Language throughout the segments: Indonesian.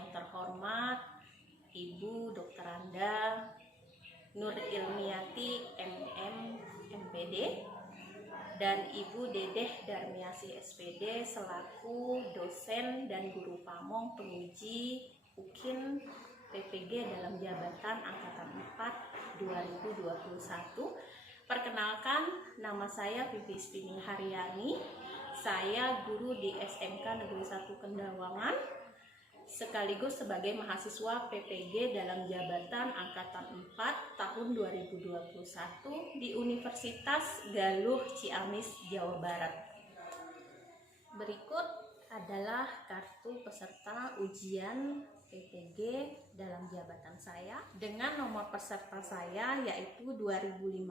yang terhormat Ibu Dr. Anda Nur Ilmiati MM MPD dan Ibu Dedeh Darmiasi SPD selaku dosen dan guru pamong penguji UKIN PPG dalam jabatan Angkatan 4 2021. Perkenalkan, nama saya Pipi Spining Haryani. Saya guru di SMK Negeri 1 Kendawangan, sekaligus sebagai mahasiswa PPG dalam jabatan Angkatan 4 tahun 2021 di Universitas Galuh Ciamis, Jawa Barat. Berikut adalah kartu peserta ujian PPG dalam jabatan saya dengan nomor peserta saya yaitu 2015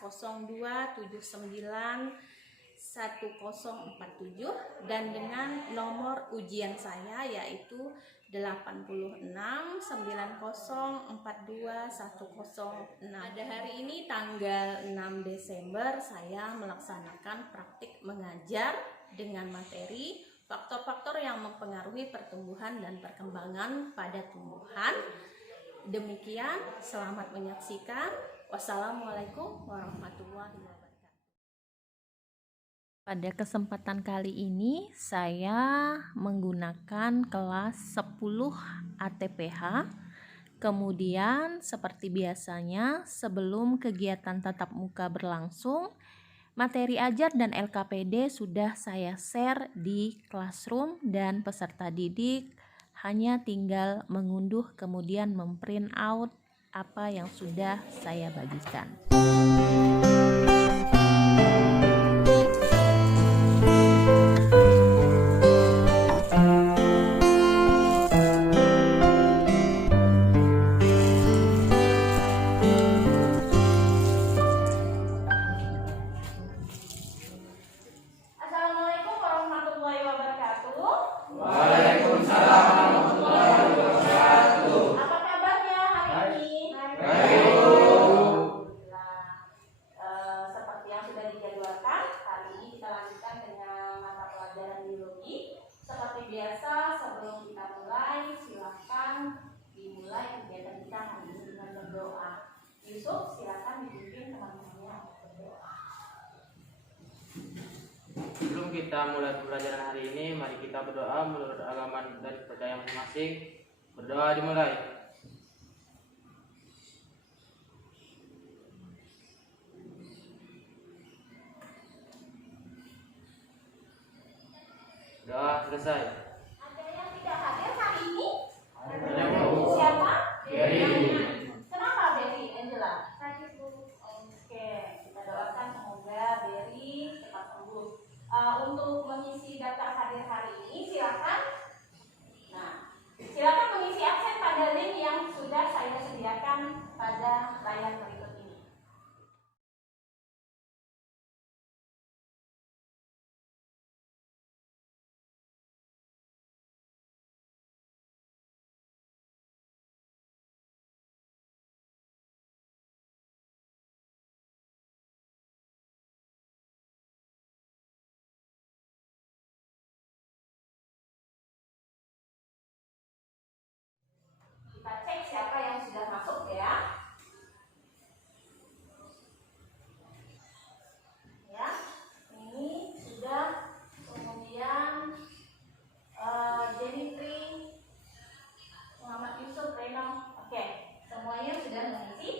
0279 1047 dan dengan nomor ujian saya yaitu 86 90 42 106. Pada hari ini tanggal 6 Desember saya melaksanakan praktik mengajar dengan materi faktor-faktor yang mempengaruhi pertumbuhan dan perkembangan pada tumbuhan. Demikian, selamat menyaksikan. Wassalamualaikum warahmatullahi wabarakatuh. Pada kesempatan kali ini saya menggunakan kelas 10 ATPH. Kemudian seperti biasanya sebelum kegiatan tatap muka berlangsung, materi ajar dan LKPD sudah saya share di Classroom dan peserta didik hanya tinggal mengunduh kemudian memprint out apa yang sudah saya bagikan. Biasa, sebelum kita mulai, silakan dimulai kegiatan kita hari ini dengan berdoa. Yusuf, silakan dipimpin teman-temannya berdoa. Sebelum kita mulai pembelajaran hari ini, mari kita berdoa menurut agama dan kepercayaan masing-masing. Berdoa dimulai. Doa selesai. Ada yang tidak hadir hari ini? Ada. Siapa? Berry. Kenapa Berry? Angela? Sakit, Bu. Oke, kita doakan semoga Berry cepat sembuh. Untuk mengisi daftar hadir hari ini, silakan. Nah, silakan mengisi absen pada link yang sudah saya sediakan pada layar berikut ini. Kita cek siapa yang sudah masuk ya. Ya, ini sudah. Kemudian Jenitri, Muhammad Yusuf, Reno. Oke, semuanya sudah mengisi.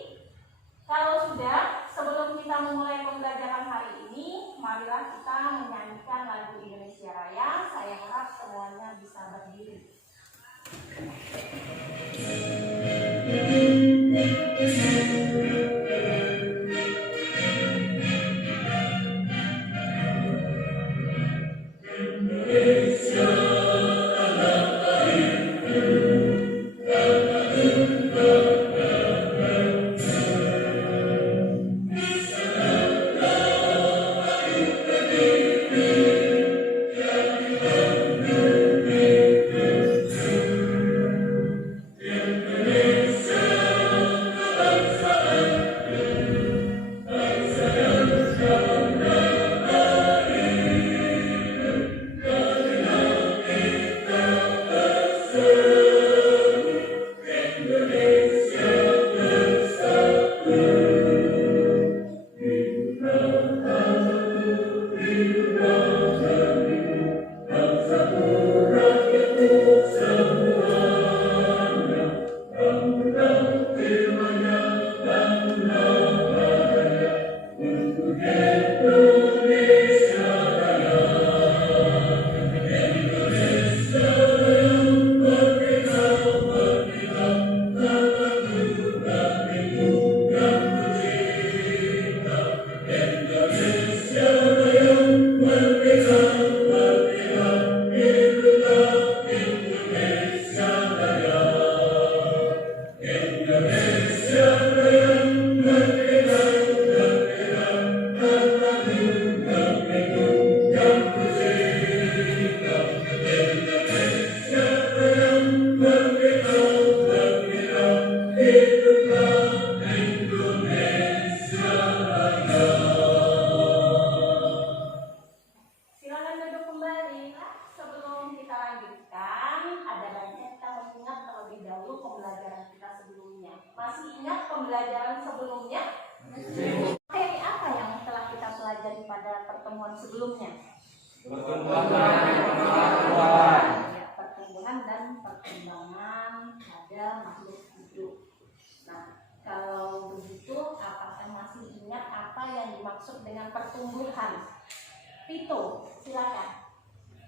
Kalau sudah, sebelum kita memulai pembelajaran hari ini, marilah kita menyanyikan lagu Indonesia Raya. Saya harap semuanya bisa berdiri. Masih ingat pembelajaran sebelumnya? Materi apa yang telah kita pelajari pada pertemuan sebelumnya? Ya, pertumbuhan dan perkembangan pada makhluk hidup. Nah, kalau begitu, apakah masih ingat apa yang dimaksud dengan pertumbuhan? Vito, silakan.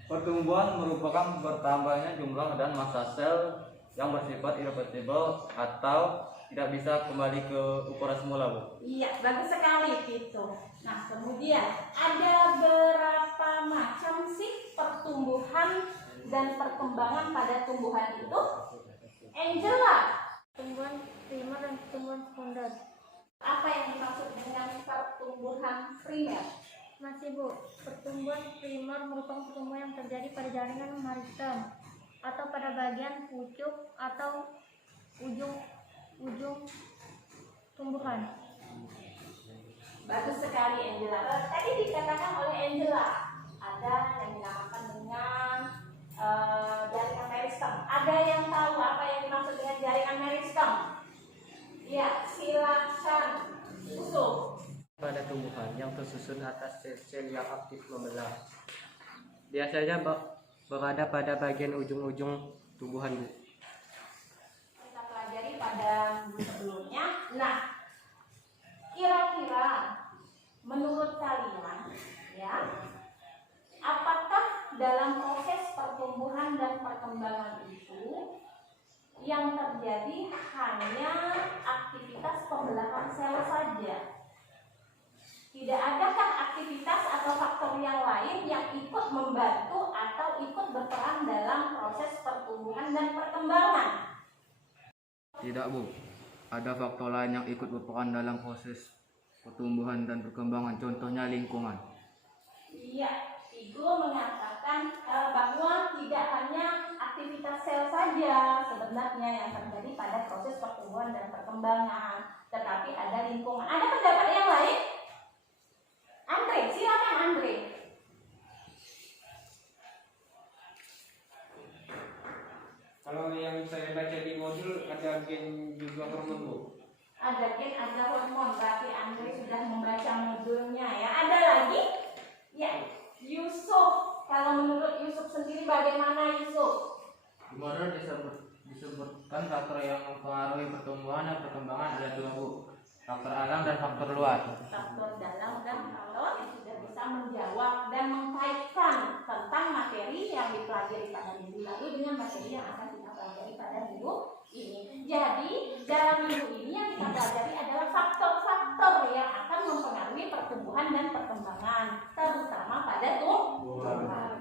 Pertumbuhan merupakan bertambahnya jumlah dan massa sel yang bersifat irreversibel atau tidak bisa kembali ke ukuran semula, Bu. Iya, bagus sekali Vito. Nah, kemudian ada berapa macam sih pertumbuhan dan perkembangan pada tumbuhan itu? Angela, Pertumbuhan primer dan pertumbuhan sekunder. apa yang dimaksud dengan pertumbuhan primer? Masih Bu, pertumbuhan primer merupakan pertumbuhan yang terjadi pada jaringan meristem atau pada bagian pucuk atau ujung tumbuhan. Bagus sekali Angela. Tadi dikatakan oleh Angela ada yang dinamakan dengan jaringan meristem. Ada yang tahu apa yang dimaksud dengan jaringan meristem? Ya, silakan usul. Pada tumbuhan yang tersusun atas sel-sel yang aktif membelah. Biasanya berada pada bagian ujung-ujung tumbuhan, Bu. Kita pelajari pada minggu sebelumnya. Nah, kira-kira menurut kalian, ya, apakah dalam proses pertumbuhan dan perkembangan itu yang terjadi hanya aktivitas pembelahan sel saja? Tidak adakah aktivitas atau faktor yang lain yang ikut membantu atau ikut berperan dalam proses pertumbuhan dan perkembangan? Tidak, Bu. Ada faktor lain yang ikut berperan dalam proses pertumbuhan dan perkembangan, contohnya lingkungan. Iya, Igo mengatakan bahwa tidak hanya aktivitas sel saja sebenarnya yang terjadi pada proses pertumbuhan dan perkembangan, tetapi ada lingkungan. Ada pendapat yang lain? Andre, silakan Andre. Kalau yang saya baca di modul ada gen juga hormon, Bu. Ada gen, ada hormon. Berarti Andre sudah membaca modulnya ya. Ada lagi? Ya, Yusuf. Kalau menurut Yusuf sendiri bagaimana Yusuf? Di modul disebutkan faktor yang mempengaruhi pertumbuhan dan perkembangan ada dua, Bu. Faktor alam dan faktor luar. Faktor dalam dan faktor yang sudah bisa menjawab dan mengkaitkan tentang materi yang dipelajari pada minggu lalu dengan materi yang akan kita pelajari pada minggu ini. Jadi dalam minggu ini yang kita pelajari adalah faktor-faktor yang akan mempengaruhi pertumbuhan dan perkembangan, terutama pada tumbuhan.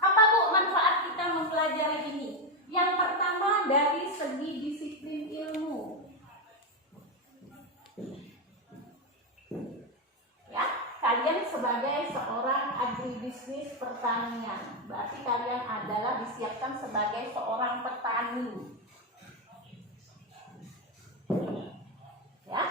Apa Bu manfaat kita mempelajari ini? Yang pertama dari segi disiplin ilmu. Ya, kalian sebagai seorang agribisnis pertanian, berarti kalian adalah disiapkan sebagai seorang petani. Ya,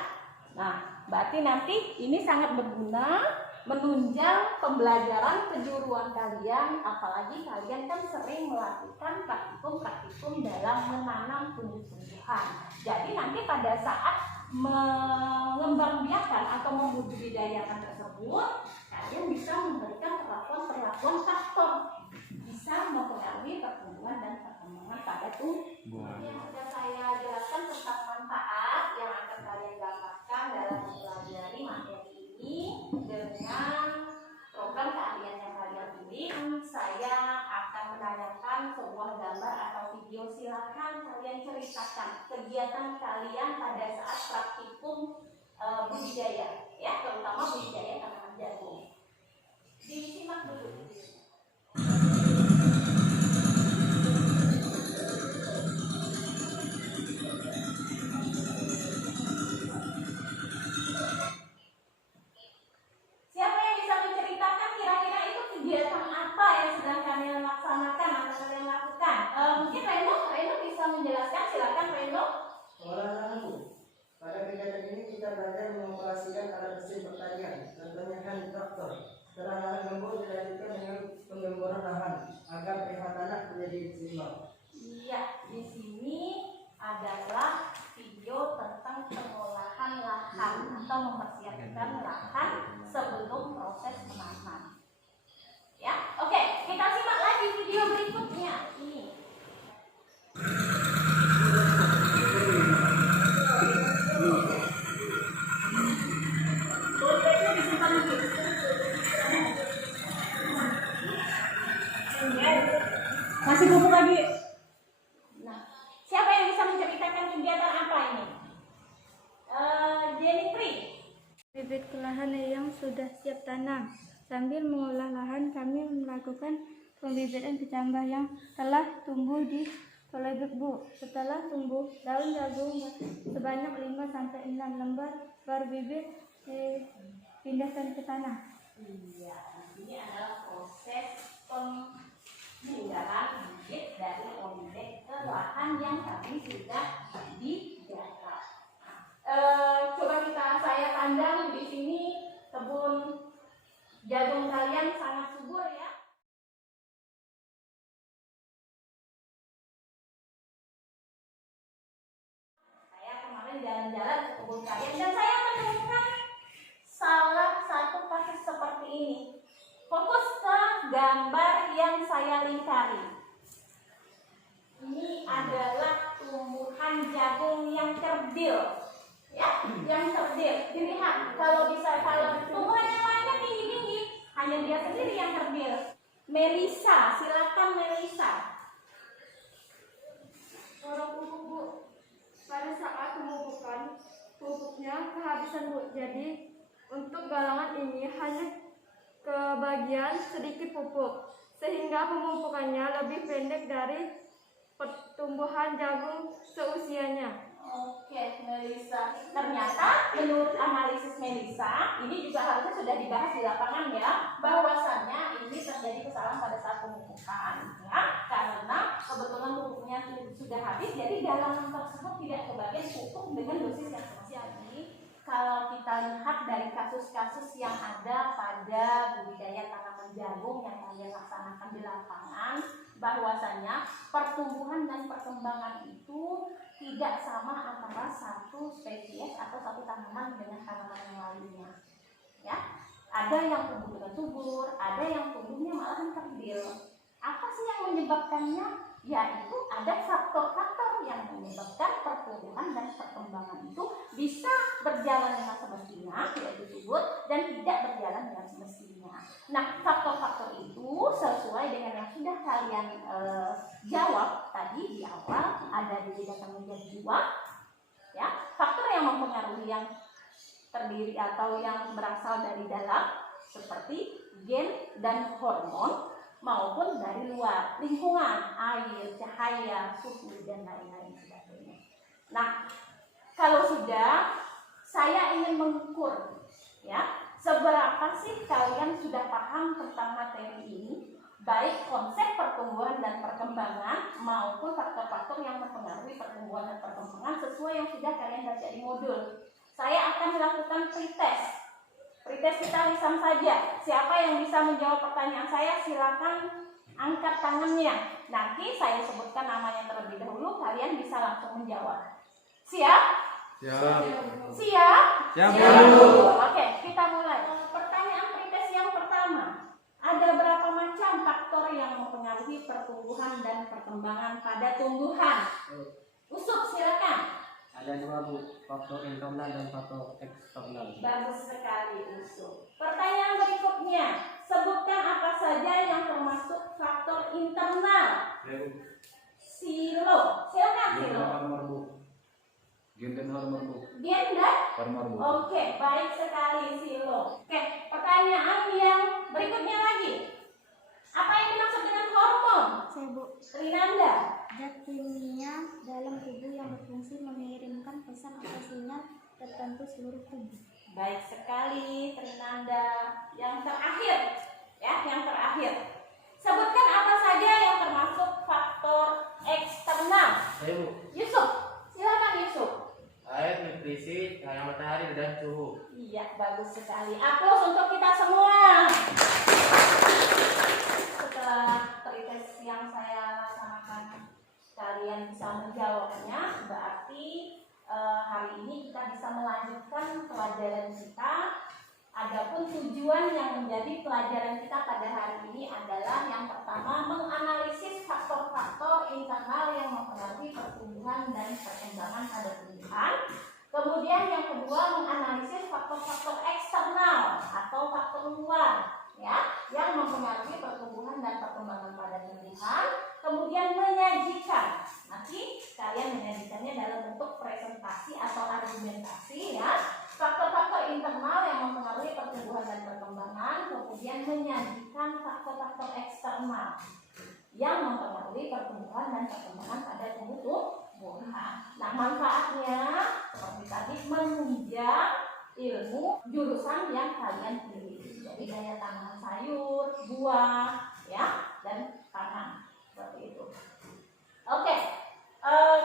nah, berarti nanti ini sangat berguna menunjang pembelajaran kejuruan kalian, apalagi kalian kan sering melakukan praktikum-praktikum dalam menanam tumbuh-tumbuhan. Jadi nanti pada saat mengembangbiakan atau membudidayakan tersebut, kalian bisa memberikan perlakuan-perlakuan faktor bisa mempengaruhi pertumbuhan dan perkembangan pada tumbuhan. Yang sudah saya jelaskan tentang manfaat yang akan kalian dapatkan dalam mempelajari materi ini dengan program keahlian yang kalian pilih. Saya akan menanyakan sebuah gambar atau video. Silakan kalian ceritakan kegiatan kalian pada saat praktikum budidaya, ya, terutama budidaya tanaman jagung. Disimak dulu. Siapa yang bisa menceritakan kira-kira itu kegiatan apa yang sedang kalian laksanakan atau kalian lakukan? Mungkin Reno bisa menjelaskan. Silakan Reno. Pada kegiatan ini kita belajar mengoperasikan alat mesin pertanian, contohnya hand traktor. Setelah lahan gembur dilanjutkan dengan penggemburan lahan agar pH tanah menjadi seimbang. Iya, di sini adalah video tentang menceritakan kegiatan apa ini? Jenny. Bibit ke lahan yang sudah siap tanam. Sambil mengolah lahan, kami melakukan pembibitan kecambah yang telah tumbuh di oleh Bu. Setelah tumbuh, daun jagung sebanyak 5-6 lembar baru bibit dipindahkan ke tanah. Iya, ini adalah proses pemindahan bibit dari ondek ke lahan yang tadi sudah digarap. Coba saya pandang di sini kebun jagung kalian sangat subur ya. Saya kemarin jalan-jalan ke kebun kalian dan saya menemukan salah satu kasus seperti ini. Fokus ke gambar yang saya lingkari. Ini adalah tumbuhan jagung yang kerdil. Ya, yang kerdil. Dilihat kalau tumbuhan yang lainnya tinggi-tinggi, hanya dia sendiri yang kerdil. Melisa, silakan Melisa. Orang pupuk, Bu. Pada saat pemupukan, pupuknya kehabisan, Bu. Jadi untuk galangan ini hanya kebagian sedikit pupuk, sehingga pemupukannya lebih pendek dari pertumbuhan jagung seusianya. Oke, Melisa. Ternyata menurut analisis Melisa, ini juga harusnya sudah dibahas di lapangan ya, bahwasannya ini terjadi kesalahan pada saat pemupukan, ya, karena kebetulan pupuknya sudah habis, jadi galangan tersebut tidak kebagian pupuk dengan dosis yang sama. Jadi, kalau kita lihat dari kasus-kasus yang ada pada budidaya tanaman jagung yang kalian laksanakan di lapangan, bahwasanya pertumbuhan dan perkembangan itu tidak sama antara satu spesies atau satu tanaman dengan tanaman yang lainnya. Ya, ada yang tumbuh dengan subur, ada yang tumbuhnya malahan kerdil. Apa sih yang menyebabkannya? Yaitu ada faktor-faktor yang menyebabkan pertumbuhan dan perkembangan itu bisa berjalan dengan semestinya, yaitu subur, dan tidak berjalan dengan semestinya. Nah, faktor-faktor itu sesuai dengan yang sudah kalian jawab tadi di awal, ada dibedakan menjadi 2, ya. Faktor yang mempengaruhi yang terdiri atau yang berasal dari dalam seperti gen dan hormon, maupun dari luar, lingkungan, air, cahaya, suhu, dan lain-lain sebagainya. Nah, kalau sudah, saya ingin mengukur, ya, seberapa sih kalian sudah paham tentang materi ini, baik konsep pertumbuhan dan perkembangan maupun faktor-faktor yang mempengaruhi pertumbuhan dan perkembangan sesuai yang sudah kalian baca di modul. Saya akan melakukan pretest. Pretest kita lisan saja. Siapa yang bisa menjawab pertanyaan saya, silakan angkat tangannya. Nanti saya sebutkan namanya terlebih dahulu, kalian bisa langsung menjawab. Siap? Siap. Siap? Siap. Oke, kita mulai. Pertanyaan pretest yang pertama. Ada berapa macam faktor yang mempengaruhi pertumbuhan dan perkembangan pada tumbuhan? Usuk, silakan. Ada 2, Bu, faktor internal dan faktor eksternal. Bagus sekali, Usuk. Pertanyaan berikutnya, sebutkan apa saja yang termasuk faktor internal. Silo, silakan Silo. Gen dan hormon, Bu. Gen dan? Hormon, Bu. Oke, baik sekali Silo. Oke, pertanyaan yang berikutnya lagi. Apa yang dimaksud dengan hormon? Bu. Rinanda. Zat kimia dalam tubuh yang berfungsi mengirimkan pesan atau sinyal tertentu seluruh tubuh. Baik sekali Trinanda. Yang terakhir, ya, yang terakhir. Sebutkan apa saja yang termasuk faktor eksternal. Ayo, Yusuf, silakan Yusuf. air, nutrisi, cahaya matahari, dan suhu. Iya, bagus sekali. Aplaus untuk kita semua. Setelah pretest yang saya laksanakan, kalian bisa menjawabnya. Berarti hari ini kita bisa melanjutkan pelajaran kita. Adapun tujuan yang menjadi pelajaran kita pada hari ini adalah yang pertama, menganalisis faktor-faktor internal yang mempengaruhi pertumbuhan dan perkembangan pada tumbuhan. Kemudian yang kedua, menganalisis faktor-faktor eksternal atau faktor luar, ya, yang mempengaruhi pertumbuhan dan perkembangan pada tumbuhan. Kemudian menyajikan, nanti kalian menyajikannya dalam presentasi atau argumentasi ya. Faktor-faktor internal yang mempengaruhi pertumbuhan dan perkembangan, kemudian menyajikan faktor-faktor eksternal yang mempengaruhi pertumbuhan dan perkembangan pada tumbuh-tumbuhan. Nah, manfaatnya seperti tadi menunjang ilmu jurusan yang kalian pilih. Jadi daya tanaman sayur, buah, ya, dan tanam seperti itu. Oke,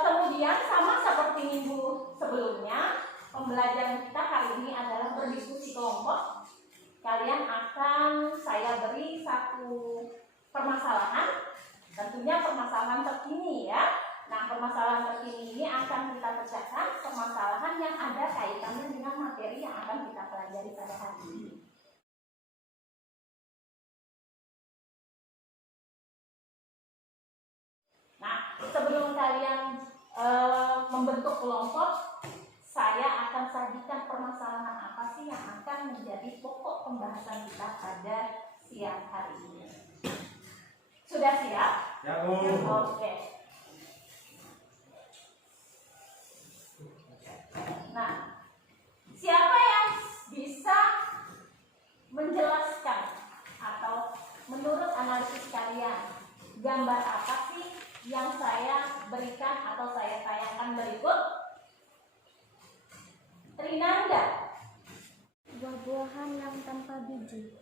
kemudian sama seperti minggu sebelumnya, pembelajaran kita hari ini adalah berdiskusi kelompok. Kalian akan saya beri satu permasalahan, tentunya permasalahan terkini ya. Nah, permasalahan terkini ini akan kita pecahkan, permasalahan yang ada kaitannya dengan materi yang akan kita pelajari pada hari ini. Nah, sebelum kalian membentuk kelompok, saya akan sajikan permasalahan apa sih yang akan menjadi pokok pembahasan kita pada siang hari ini. Sudah siap? Ya, Bu. Oke. Nah, siapa yang bisa menjelaskan atau menurut analisis kalian, gambar apa sih yang saya berikan atau saya tayangkan berikut? Trinanda. Buah-buahan yang tanpa biji.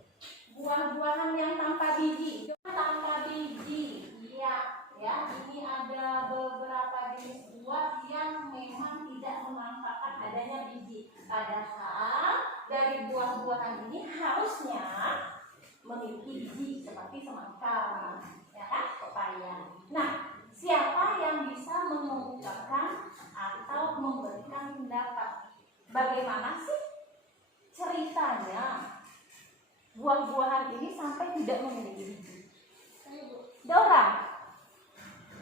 Buah-buahan yang tanpa biji. Tanpa biji. Iya, ya. Ini ada beberapa jenis buah yang memang tidak menampakkan adanya biji. Padahal dari buah-buahan ini harusnya memiliki biji seperti semangka, ya kan? Pepaya. Nah, siapa yang bisa mengemukakan atau memberikan pendapat? Bagaimana sih ceritanya buah-buahan ini sampai tidak memiliki biji? Dora.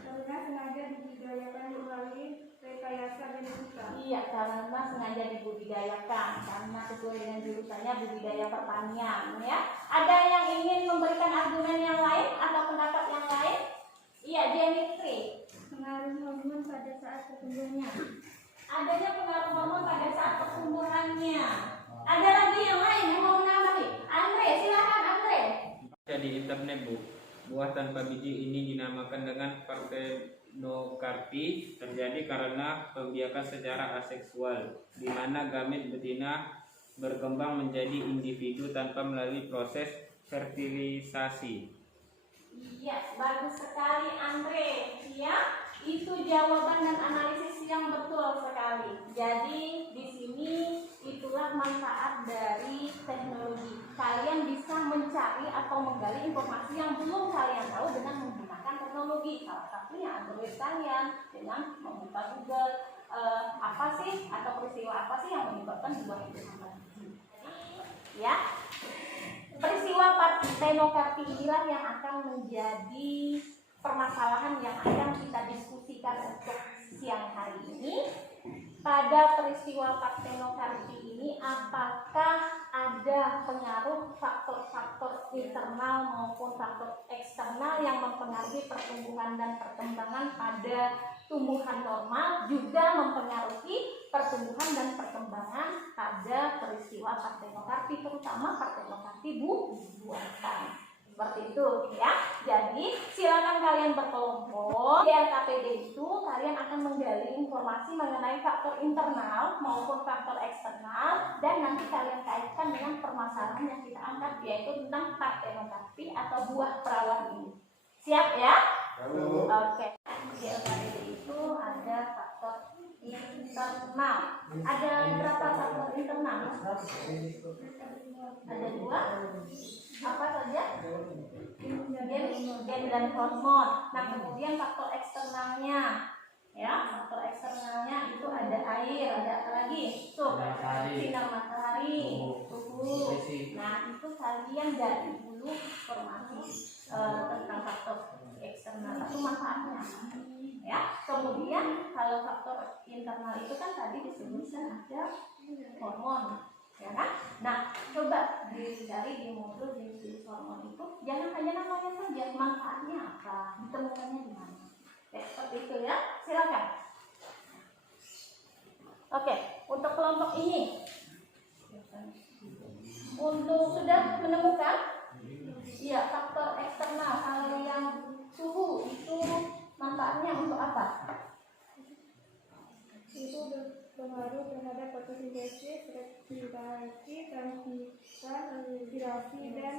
Karena sengaja dibudidayakan melalui rekayasa genetika. Iya, karena sengaja dibudidayakan karena sesuai dengan jurusannya budidaya pertanian, ya. Ada yang ingin memberikan argumen yang lain atau pendapat yang lain? Iya, Jenny. Pengaruh hormon pada saat pertumbuhannya. Adanya pengaruh hormon pada saat pertumbuhannya. Ada lagi yang lain yang mau menambahi? Andre, silakan Andre. Di internet, Bu, buah tanpa biji ini dinamakan dengan partenokarpi, terjadi karena pembiakan secara aseksual, di mana gamet betina berkembang menjadi individu tanpa melalui proses fertilisasi. Iya, bagus sekali Andre. Ya, itu jawaban dan analisis yang betul sekali. Jadi di sini itulah manfaat dari teknologi. Kalian bisa mencari atau menggali informasi yang belum kalian tahu dengan menggunakan teknologi. Salah satunya Android kalian dengan membuka Google, apa sih atau peristiwa apa sih yang menyebabkan buah itu tanpa biji. Ya, peristiwa partenokarpi inilah yang akan menjadi permasalahan yang akan kita diskusikan untuk siang hari ini. Pada peristiwa partenokarpi ini, apakah ada pengaruh faktor-faktor internal maupun faktor eksternal yang mempengaruhi pertumbuhan dan perkembangan pada tumbuhan normal, juga mempengaruhi pertumbuhan dan perkembangan pada peristiwa partenokarpi, terutama partenokarpi buah-buahan. Seperti itu ya. Jadi silakan kalian berkelompok. Di LKPD itu kalian akan menggali informasi mengenai faktor internal maupun faktor eksternal, dan nanti kalian kaitkan dengan permasalahan yang kita angkat, yaitu tentang partenokarpi atau buah perawan ini. Siap ya? Oke. Di LKPD itu ada faktor internal. Ada berapa faktor internal? Ada 2. Apa saja? Gen dan hormon. Nah, kemudian faktor eksternalnya, ya, faktor eksternalnya itu ada air, ada apa lagi? Tuh, sinar matahari, suhu. Nah, itu kalian dari dulu informasi tentang faktor eksternal itu manfaatnya, ya. Kemudian kalau faktor internal itu kan tadi disebutkan ada hormon, ya kan? Nah, coba dicari di modul jenis hormon itu, jangan hanya namanya saja, manfaatnya apa, ditemukannya di mana. Ya, seperti itu ya. Silakan. kelompok ini. Untuk sudah menemukan ya faktor eksternal, kalau yang suhu itu manfaatnya untuk apa? Itu berpengaruh terhadap fotosintesis, respirasi, transpirasi, dan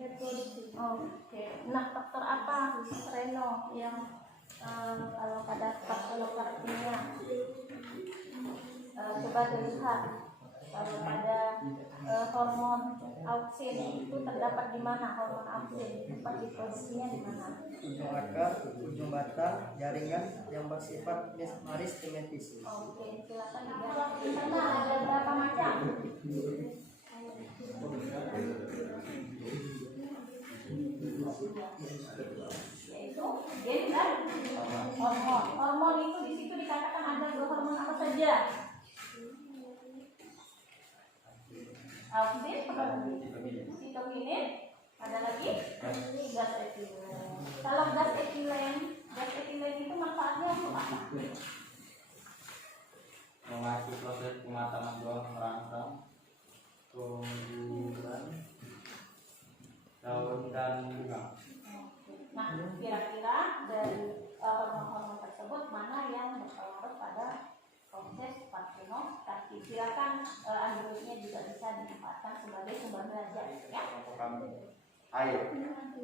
reproduksi. Oke. Nah, faktor apa, Reno, yang kalau pada faktor kimia coba dilihat kalau pada hormon auksin itu terdapat di mana hormon auksin? Tempat diproduksinya di mana? Ujung akar, ujung batang, jaringan yang bersifat meristematis. Oke, silakan dijawab. Karena ada berapa macam? Yaitu gen dan hormon. Hormon itu di situ dikatakan ada dua hormon apa saja? Auksin, sitokinin, ada lagi gas etilen. Kalau gas etilen itu manfaatnya untuk apa? Memacu proses pematangan buah merangsang tumbuhan daun dan bunga. Nah, kira-kira dari hormon-hormon tersebut mana yang berpengaruh pada proses partenokapsi? Silakan androidnya juga bisa dimanfaatkan sebagai sumber belajar, ya.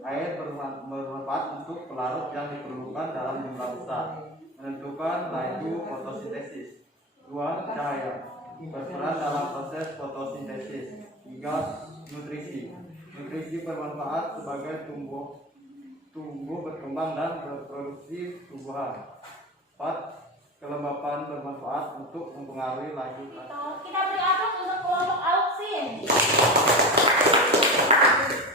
Air bermanfaat untuk pelarut yang diperlukan dalam jumlah besar, menentukan laju fotosintesis. 2. Cahaya berperan dalam proses fotosintesis. 3. Nutrisi bermanfaat sebagai tumbuh berkembang dan berproduksi tumbuhan. 4. Kelembapan bermanfaat untuk mempengaruhi laju. Kita beri aplaus untuk kelompok auksin.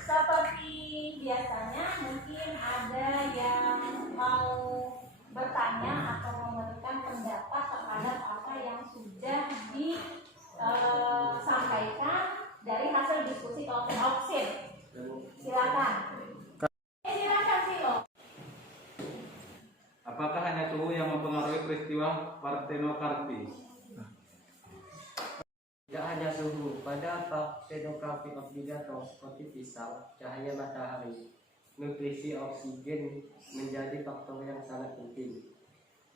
Seperti biasanya mungkin ada yang mau bertanya atau memberikan pendapat terhadap apa yang sudah disampaikan dari hasil diskusi kelompok auksin. Silakan. Silakan Silo. Apakah hanya suhu yang mempengaruhi peristiwa partenokarpi? Tidak hanya suhu, pada partenokarpi obligator seperti pisang, cahaya matahari, nutrisi oksigen menjadi faktor yang sangat penting.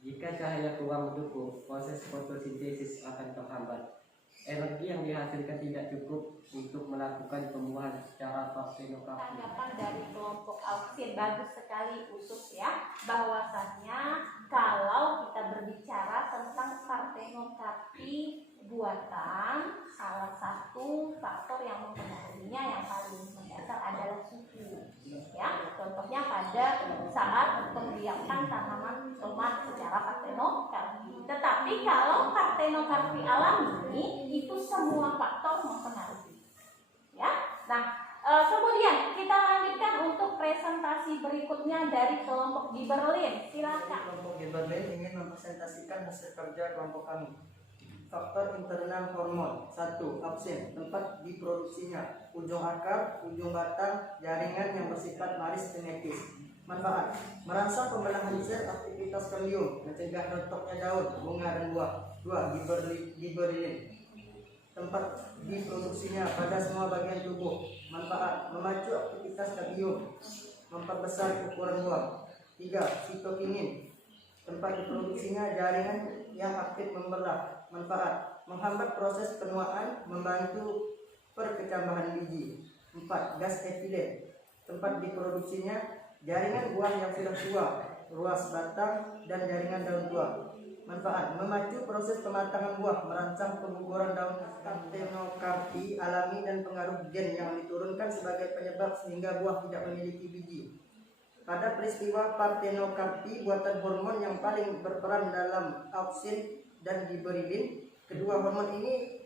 Jika cahaya kurang mendukung, proses fotosintesis akan terhambat. Energi yang dihasilkan tidak cukup untuk melakukan pembuahan secara partenokarpi. Tanggapan dari kelompok auksin bagus sekali Usus ya, bahwasannya kalau kita berbicara tentang partenokarpi buatan, salah satu faktor yang mempengaruhinya yang paling mendasar adalah suhu. Ya, contohnya pada saat pembiakan tanaman tomat secara partenokarpi. Tetapi kalau partenokarpi alami itu semua faktor mempengaruhi. Ya, nah kemudian kita lanjutkan untuk presentasi berikutnya dari kelompok Giberlin. Silakan. Kelompok Giberlin ingin mempresentasikan hasil kerja kelompok kami. Faktor internal hormon. 1. Auksin, tempat diproduksinya. Ujung akar, ujung batang, jaringan yang bersifat meristematis. Manfaat: merangsang pembelahan sel, aktivitas kambium, mencegah rontoknya daun, bunga dan buah. 2. Giberlin, tempat diproduksinya pada semua bagian tubuh. Manfaat: memacu aktivitas kambium, memperbesar ukuran buah. 3. Sitokinin, tempat diproduksinya jaringan yang aktif membelah. Manfaat: menghambat proses penuaan, membantu perkecambahan biji. 4. Gas etilen, tempat diproduksinya jaringan buah yang sudah tua, ruas batang, dan jaringan daun tua. Manfaat: memacu proses pematangan buah, merangsang pengguguran daun partenokarpi alami dan pengaruh gen yang diturunkan sebagai penyebab sehingga buah tidak memiliki biji. Pada peristiwa partenokarpi buatan hormon yang paling berperan dalam auksin dan giberlin, kedua hormon ini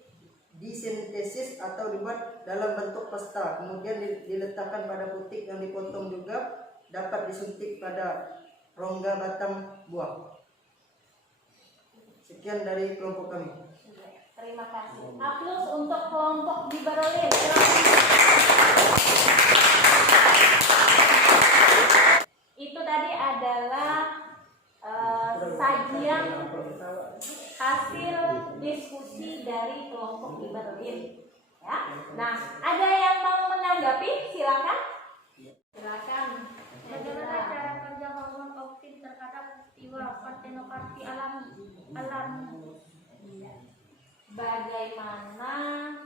disintesis atau dibuat dalam bentuk pasta, kemudian diletakkan pada putik yang dipotong juga dapat disuntik pada rongga batang buah. Sekian dari kelompok kami. Terima kasih. Aplaus untuk kelompok Giberlin. Itu tadi adalah side yang hasil diskusi dari kelompok di Berlin. Ya. Nah, ada yang mau menanggapi? Silakan. Silakan. Bagaimana cara kerja hormon auksin terhadap peristiwa partenokarpi alami? Bagaimana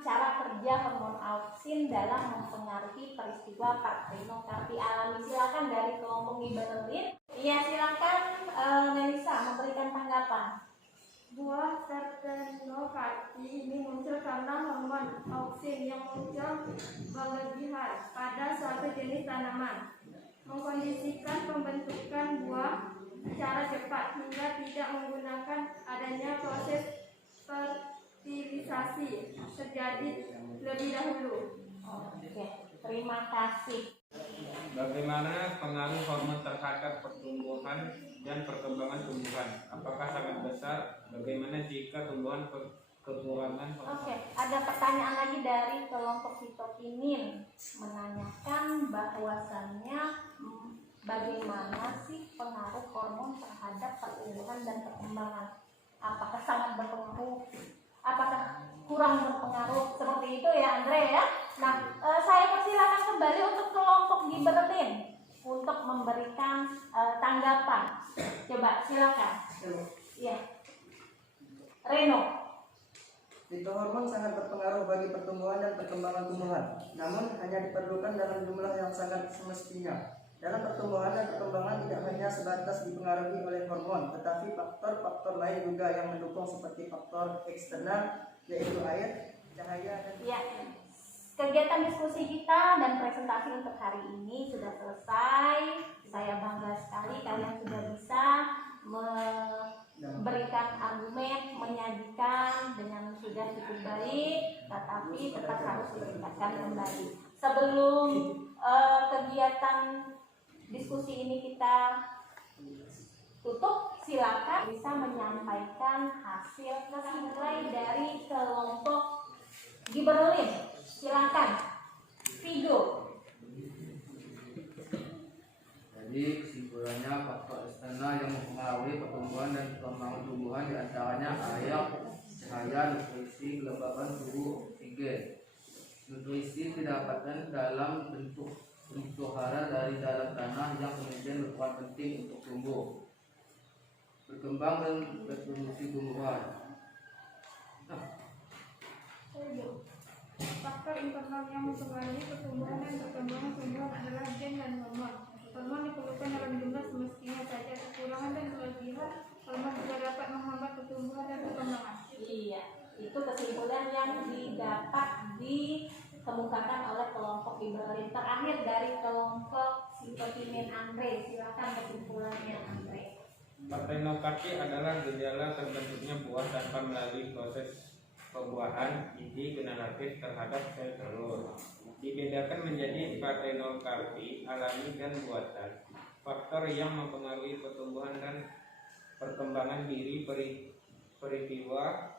cara kerja hormon auksin dalam mempengaruhi peristiwa partenokarpi alami? Silakan dari kelompok di Berlin. Iya, silakan Melisa memberikan tanggapan. Buah partenokarpi ini muncul karena hormon auksin yang muncul berlebihan pada suatu jenis tanaman, mengkondisikan pembentukan buah secara cepat hingga tidak menggunakan adanya proses fertilisasi terjadi lebih dahulu. Oke, terima kasih. Bagaimana pengaruh hormon terhadap pertumbuhan dan perkembangan tumbuhan? Apakah sangat besar? Bagaimana jika tumbuhan kekurangan hormon? Oke, ada pertanyaan lagi dari kelompok sitokinin menanyakan bahwasannya bagaimana sih pengaruh hormon terhadap pertumbuhan dan perkembangan? Apakah sangat berpengaruh? Apakah kurang berpengaruh? Seperti itu ya Andre ya. Nah, saya persilakan kembali untuk kelompok di Berlin untuk memberikan tanggapan. Coba silakan. Ya, Reno. Fitohormon sangat berpengaruh bagi pertumbuhan dan perkembangan tumbuhan, namun hanya diperlukan dalam jumlah yang sangat semestinya. Dalam pertumbuhan dan perkembangan tidak hanya sebatas dipengaruhi oleh hormon, tetapi faktor-faktor lain juga yang mendukung seperti faktor eksternal, yaitu air, cahaya, dan Ya, kegiatan diskusi kita dan presentasi untuk hari ini sudah selesai. Saya bangga sekali kalian sudah bisa memberikan argumen, menyajikan dengan sudah cukup baik, tetapi tetap harus ditingkatkan kembali. Sebelum kegiatan diskusi ini kita tutup, silakan bisa menyampaikan hasil kesimpulan dari kelompok di Berlin. Silakan, Vigo. Jadi kesimpulannya faktor eksternal yang mempengaruhi pertumbuhan dan perkembangan tumbuhan diantaranya air, cahaya, nutrisi, kelembaban suhu, oksigen. Nutrisi didapatkan dalam bentuk hara dari dalam tanah yang kemudian berperan penting untuk tumbuh, berkembang dan berproduksi tumbuhan. Faktor internal yang mempengaruhi pertumbuhan dan perkembangan tumbuhan adalah gen dan hormon. Hormon diperlukan dalam jumlah semestinya saja. Kekurangan dan kelebihan hormon juga dapat menghambat pertumbuhan dan perkembangan. Iya, itu kesimpulan yang didapat dikemukakan oleh kelompok di Berlin. Terakhir dari kelompok sitokinin Andre, silakan kesimpulannya Andre. Partenokarpi adalah gejala terbentuknya buah tanpa melalui proses pembuahan inti generatif terhadap sel telur. Dibedakan menjadi partenokarpi alami dan buatan. Faktor yang mempengaruhi pertumbuhan dan perkembangan diri peristiwa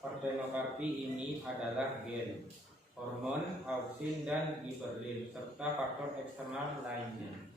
partenokarpi ini adalah gen, hormon, auksin, dan gibberellin, serta faktor eksternal lainnya.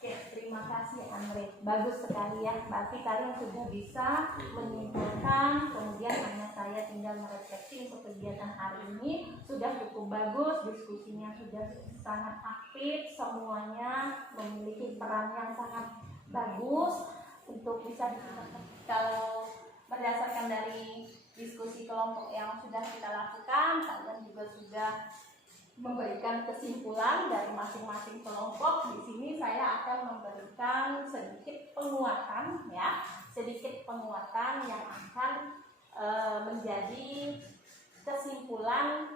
Oke, terima kasih Andre. Bagus sekali ya. Berarti kalian sudah bisa menyimpulkan. Kemudian hanya saya tinggal merefleksi untuk kegiatan hari ini. Sudah cukup bagus. Diskusinya sudah sangat aktif. Semuanya memiliki peran yang sangat bagus untuk bisa dilakukan. Kalau berdasarkan dari diskusi kelompok yang sudah kita lakukan, kalian juga sudah memberikan kesimpulan dari masing-masing kelompok. Di sini saya akan memberikan sedikit penguatan ya, sedikit penguatan yang akan menjadi kesimpulan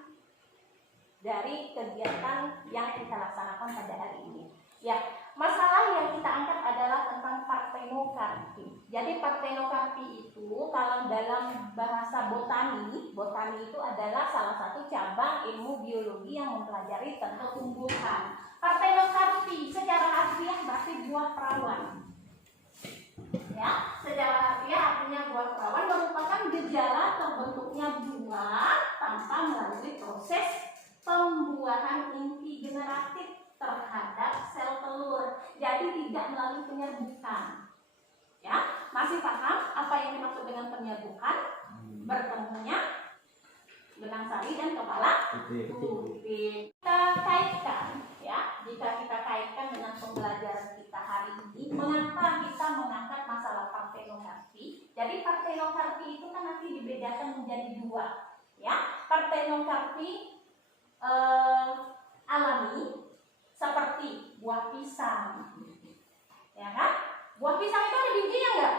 dari kegiatan yang kita laksanakan pada hari ini. Ya, masalah yang kita angkat adalah tentang partenokarpi. Jadi partenokarpi itu kalau dalam bahasa botani itu adalah salah satu cabang ilmu biologi yang mempelajari tentang tumbuhan. Partenokarpi secara harfiah berarti buah perawan. Ya, secara harfiah artinya buah perawan merupakan gejala terbentuknya bunga tanpa melalui proses pembuahan inti generatif terhadap sel telur. Jadi tidak melalui penyerbukan. Ya, masih apa yang dimaksud dengan penyeduhan? Bertemunya benang sari dan kepala kuping. Kita kaitkan ya, jika kita kaitkan dengan pembelajaran kita hari ini, mengapa kita mengangkat masalah partenokarpi? Jadi partenokarpi itu kan nanti dibedakan menjadi dua, ya. Partenokarpi alami seperti buah pisang, ya kan? Buah pisang itu ada bijinya enggak?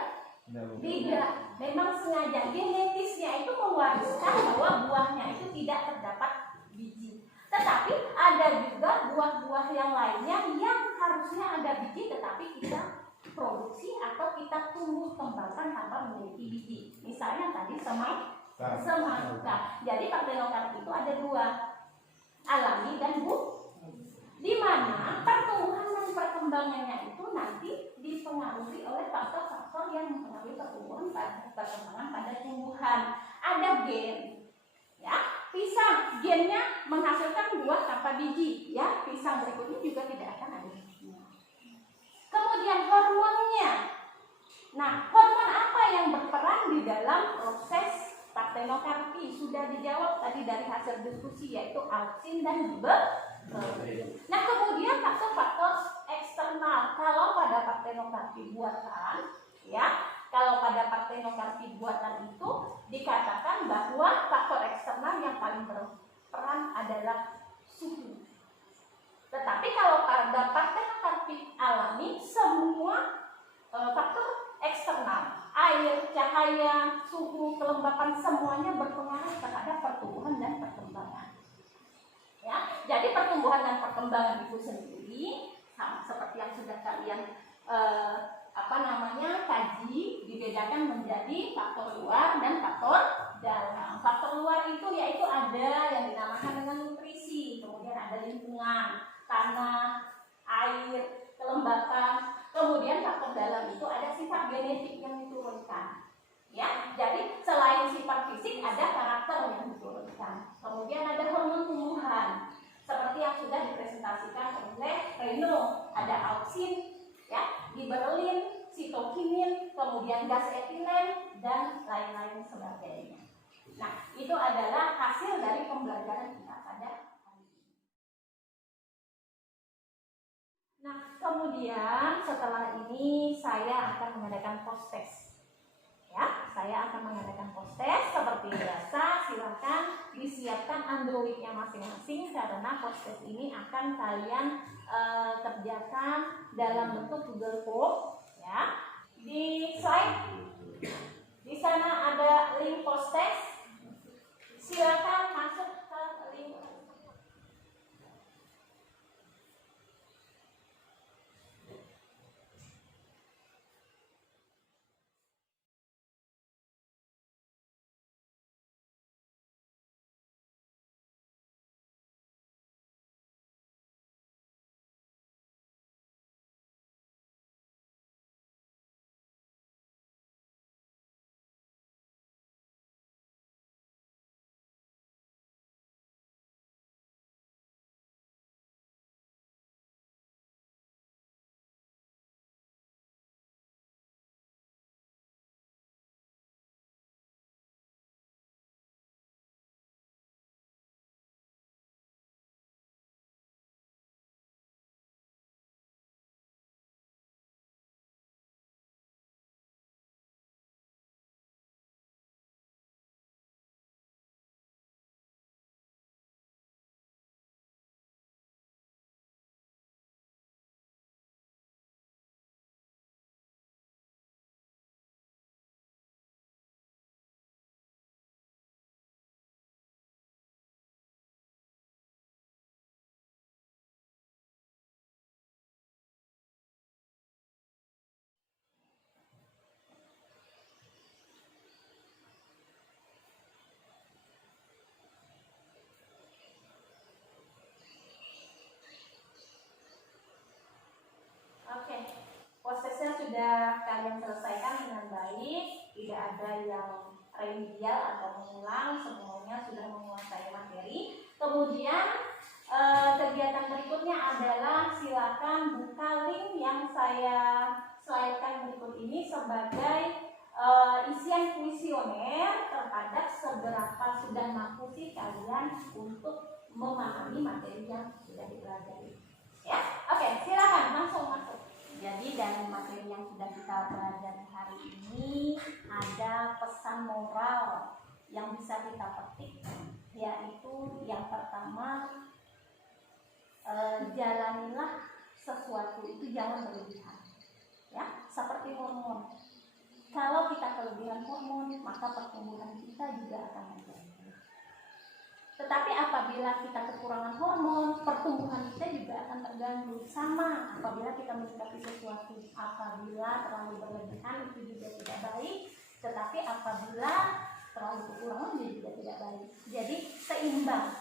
Tidak. Memang sengaja genetisnya itu mewariskan bahwa buahnya itu tidak terdapat biji. Tetapi ada juga buah-buah yang lainnya yang harusnya ada biji tetapi kita produksi atau kita tumbuh kembangkan tanpa memiliki biji. Misalnya tadi semangka. Jadi partenokarpi itu ada dua, alami dan di mana pertumbuhan dan perkembangannya itu nanti dipengaruhi oleh faktor-faktor yang mempengaruhi perkembangan pada tumbuhan. Ada gen, ya, pisang gennya menghasilkan buah tanpa biji, ya, pisang berikutnya juga tidak akan ada bijinya. Kemudian hormonnya, nah hormon apa yang berperan di dalam proses partenokarpi? Sudah dijawab tadi dari hasil diskusi, yaitu auksin dan nah kemudian faktor-faktor eksternal. Kalau pada partenokarpi buatan, ya, kalau pada partenokarpi buatan itu dikatakan bahwa faktor eksternal yang paling berperan adalah suhu. Tetapi kalau pada partenokarpi alami, semua faktor eksternal, air, cahaya, suhu, kelembapan, semuanya berpengaruh terhadap pertumbuhan dan perkembangan. Ya, jadi pertumbuhan dan perkembangan itu sendiri sama seperti yang sudah kalian kaji, dibedakan menjadi faktor luar dan faktor dalam. Faktor luar itu yaitu ada yang dinamakan dengan nutrisi, kemudian ada lingkungan, tanah, air, kelembapan. Kemudian faktor dalam itu ada sifat genetik yang diturunkan. Ya, jadi selain sifat fisik ada karakter yang diturunkan. Kemudian ada hormon tumbuhan seperti yang sudah dipresentasikan oleh Reno, ada auksin, ya, giberelin, sitokinin, kemudian gas etilen dan lain-lain sebagainya. Nah, itu adalah hasil dari pembelajaran kita pada hari ini. Nah, kemudian setelah ini saya akan mengadakan post-test. Ya, saya akan mengadakan post-test seperti biasa. Silakan disiapkan Android-nya masing-masing karena post-test ini akan kalian kerjakan dalam bentuk Google Form. Ya, di slide di sana ada link post-test. Silakan masuk ke link. Prosesnya sudah kalian selesaikan dengan baik, tidak ada yang remedial atau mengulang, semuanya sudah menguasai materi. Kemudian kegiatan berikutnya adalah silakan buka link yang saya slide-kan berikut ini sebagai kepada seberapa sudah mampu sih kalian untuk memahami materi yang sudah dipelajari. Ya, oke, silakan langsung masuk. Jadi dari materi yang sudah kita pelajari hari ini ada pesan moral yang bisa kita petik, yaitu yang pertama, jalanilah sesuatu itu jangan berlebihan. Ya, seperti hormon. Kalau kita kelebihan hormon, maka pertumbuhan kita juga akan menjadi. Tetapi apabila kita kekurangan hormon, pertumbuhan kita juga akan terganggu. Sama apabila kita menyikapi sesuatu, apabila terlalu berlebihan itu juga tidak baik, tetapi apabila terlalu kekurangan juga tidak baik. Jadi seimbang,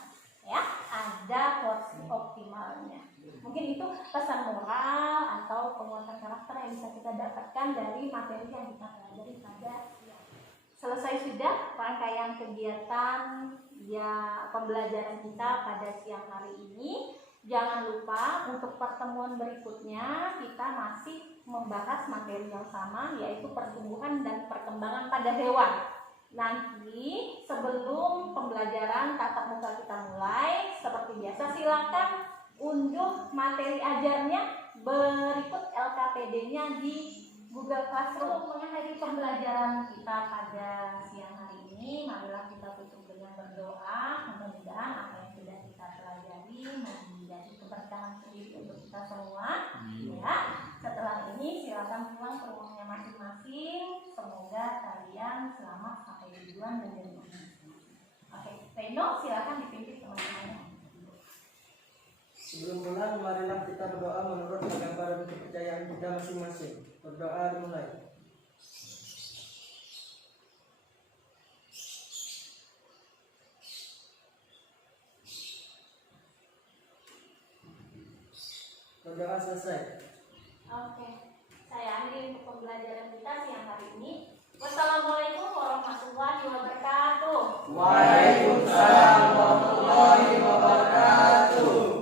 ya, ada porsi optimalnya. Mungkin itu pesan moral atau penguatan karakter yang bisa kita dapatkan dari materi yang kita pelajari pada selesai sudah rangkaian kegiatan ya pembelajaran kita pada siang hari ini. Jangan lupa untuk pertemuan berikutnya kita masih membahas materi yang sama, yaitu pertumbuhan dan perkembangan pada hewan. Nanti sebelum pembelajaran tatap muka kita mulai, seperti biasa silakan unduh materi ajarnya berikut LKPD-nya di Google Classroom. Mengakhiri pembelajaran kita pada siang hari ini, marilah kita tutup dengan berdoa. Mudah-mudahan apa yang sudah kita pelajari menjadi keberkahan sendiri untuk kita semua. Ya, setelah ini silakan pulang ke rumahnya masing-masing. Semoga kalian selamat sampai tujuan dan dari masing-masing. Oke, Reno silakan dipimpin teman-temannya. Sebelum pulang, marilah kita berdoa menurut agama dan kepercayaan kita masing-masing. Berdoa dimulai. Berdoa selesai. Oke, saya akhiri untuk pembelajaran kita siang hari ini. Wassalamualaikum warahmatullahi wabarakatuh. Waalaikumsalam warahmatullahi wabarakatuh.